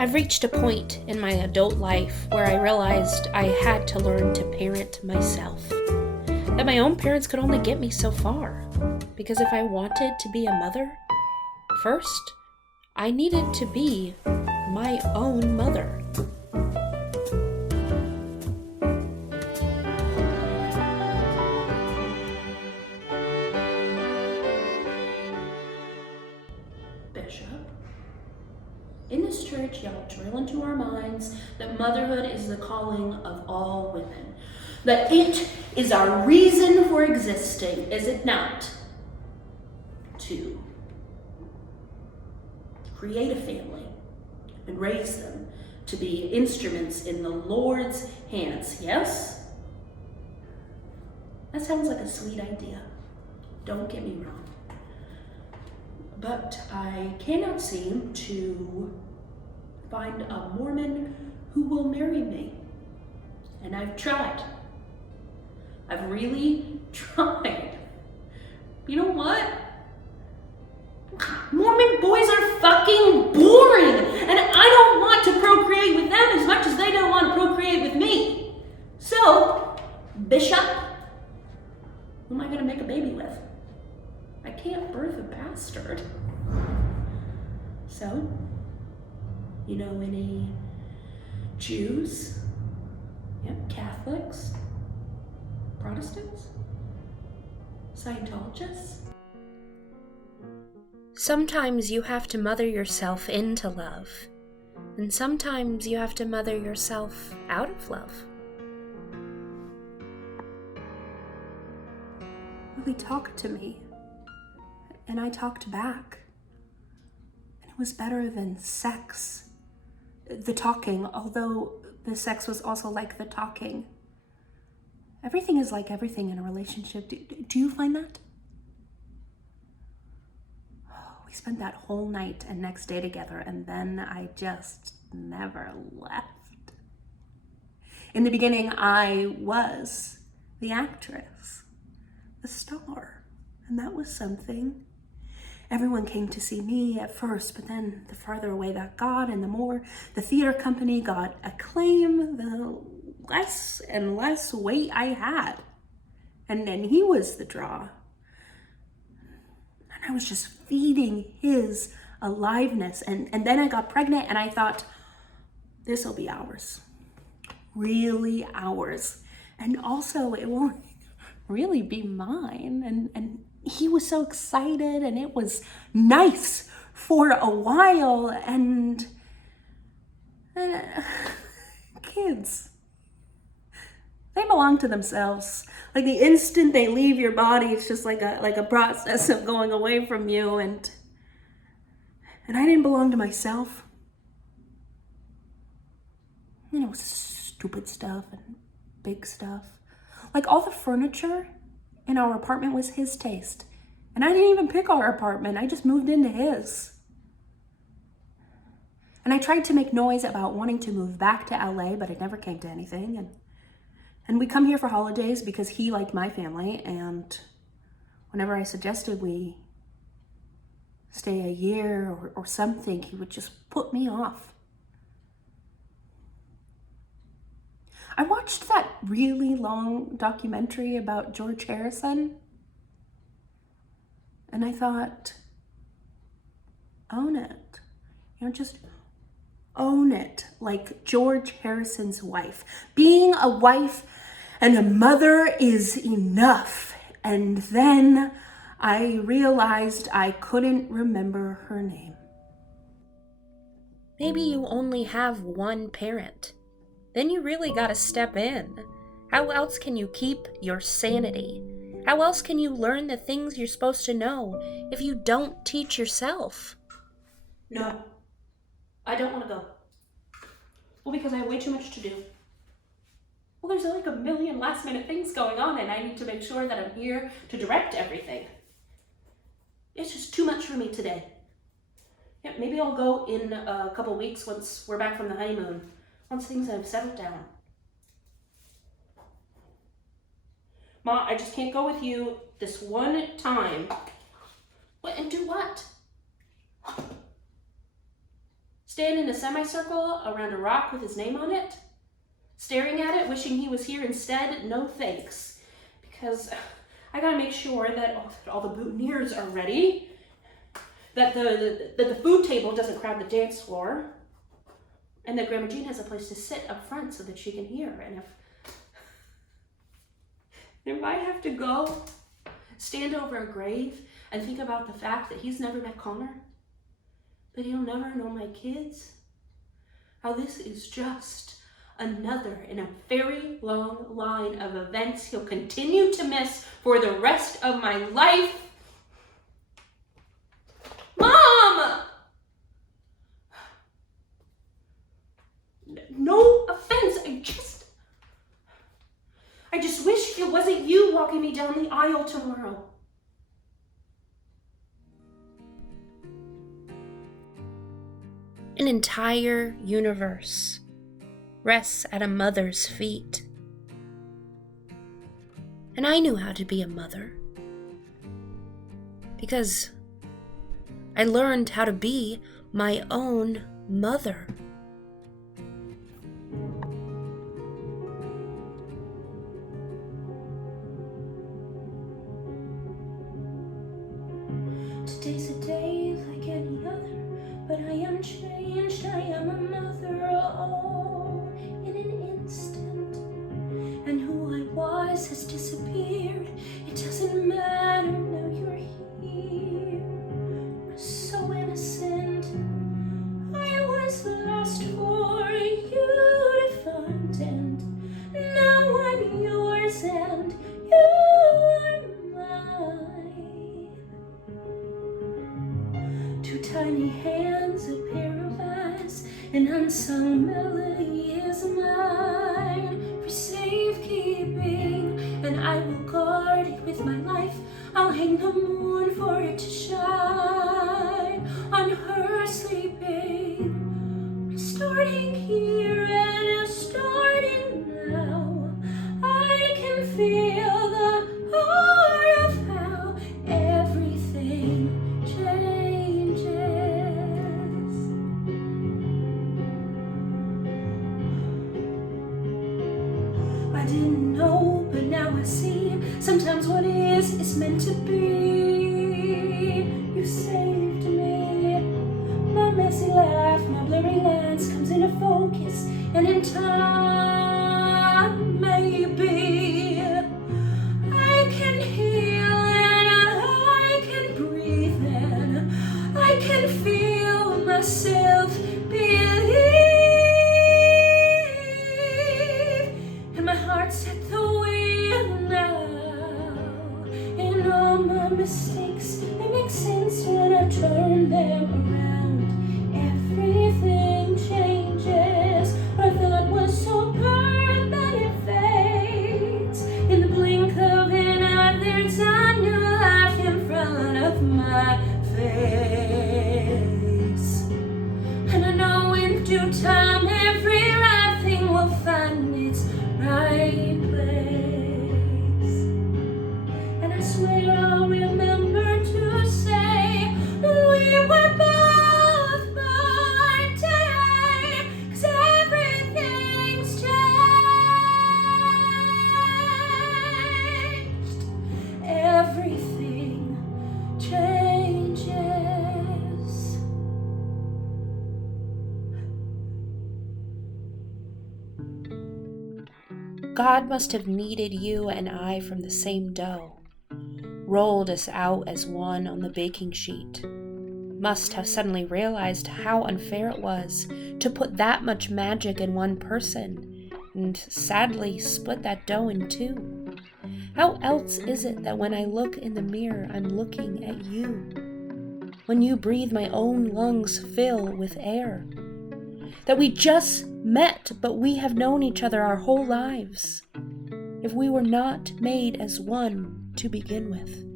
I've reached a point in my adult life where I realized I had to learn to parent myself. That my own parents could only get me so far. Because if I wanted to be a mother, first, I needed to be my own mother. Bishop, in this church, y'all drill into our minds that motherhood is the calling of all women. That it is our reason for existing, is it not? To create a family and raise them to be instruments in the Lord's hands, yes? That sounds like a sweet idea. Don't get me wrong. But I cannot seem to find a Mormon who will marry me. And I've tried. I've really tried. You know what? Mormon boys are fucking boring, and I don't want to procreate with them as much as they don't want to procreate with me. So, Bishop, who am I gonna make a baby with? I can't birth a bastard. So, you know any Jews? Yep, Catholics? Protestants? Scientologists? Sometimes you have to mother yourself into love, and sometimes you have to mother yourself out of love. He talked to me, and I talked back. And it was better than sex. The talking, although the sex was also like the talking. Everything is like everything in a relationship. Do you find that? We spent that whole night and next day together, and then I just never left. In the beginning, I was the actress, the star, and that was something. Everyone came to see me at first, but then the farther away that got, and the more the theater company got acclaim, the less and less weight I had. And then he was the draw. And I was just feeding his aliveness. And then I got pregnant, and I thought, this will be ours. Really ours. And also, it won't really be mine. And he was so excited, and it was nice for a while. And kids, they belong to themselves. Like the instant they leave your body, it's just like a process of going away from you. And I didn't belong to myself. You know, stupid stuff and big stuff. Like all the furniture in our apartment was his taste. And I didn't even pick our apartment. I just moved into his. And I tried to make noise about wanting to move back to LA, but it never came to anything. And we come here for holidays because he liked my family. And whenever I suggested we stay a year or something, he would just put me off. I watched that really long documentary about George Harrison, and I thought, own it. You know, just own it, like George Harrison's wife. Being a wife and a mother is enough. And then I realized I couldn't remember her name. Maybe you only have one parent. Then you really gotta step in. How else can you keep your sanity? How else can you learn the things you're supposed to know if you don't teach yourself? No, I don't want to go. Well, because I have way too much to do. Well, there's like a million last minute things going on, and I need to make sure that I'm here to direct everything. It's just too much for me today. Yeah, maybe I'll go in a couple weeks once we're back from the honeymoon. Once things have settled down. Ma, I just can't go with you this one time. What, and do what? stand in a semicircle around a rock with his name on it, staring at it, wishing he was here instead. No thanks, because I gotta make sure that all the boutonnieres are ready, that the food table doesn't crowd the dance floor, and that Grandma Jean has a place to sit up front so that she can hear. And if I have to go stand over a grave and think about the fact that he's never met Connor, that he'll never know my kids, how this is just another in a very long line of events he'll continue to miss for the rest of my life. Mom! No offense, I just wish it wasn't you walking me down the aisle tomorrow. An entire universe rests at a mother's feet. And I knew how to be a mother because I learned how to be my own mother. Today's a day like any other, but I am changed, I am a mother, oh, in an instant. And who I was has disappeared, it doesn't matter, now you're here. So innocent, I was lost for you to find, and now I'm yours and you're mine. Two tiny hands, a pair of eyes, an unsung melody is mine for safekeeping, and I will guard it with my life. I'll hang the moon for it to shine on her sleeping. I'm starting here and I'm starting now. I can feel the heart of how everything changes. I didn't know, but now I see. Sometimes what is meant to be. You saved me. My messy laugh, my blurry lens comes into focus, and in time, maybe I can heal and I can breathe and I can feel myself believe. And my heart's at the wheel now. In all my mistakes, they make sense when I turn them around. Everything changes. I thought was so perfect that it fades. In the blink of an eye, there's a new life in front of my face. And I know in due time, every right thing will find its right place. And I swear I'll remember to say we were both born today, 'cause everything's changed. Everything changes. God must have kneaded you and I from the same dough, rolled us out as one on the baking sheet, must have suddenly realized how unfair it was to put that much magic in one person, and sadly split that dough in two. How else is it that when I look in the mirror, I'm looking at you? When you breathe, my own lungs fill with air. That we just met, but we have known each other our whole lives, if we were not made as one to begin with.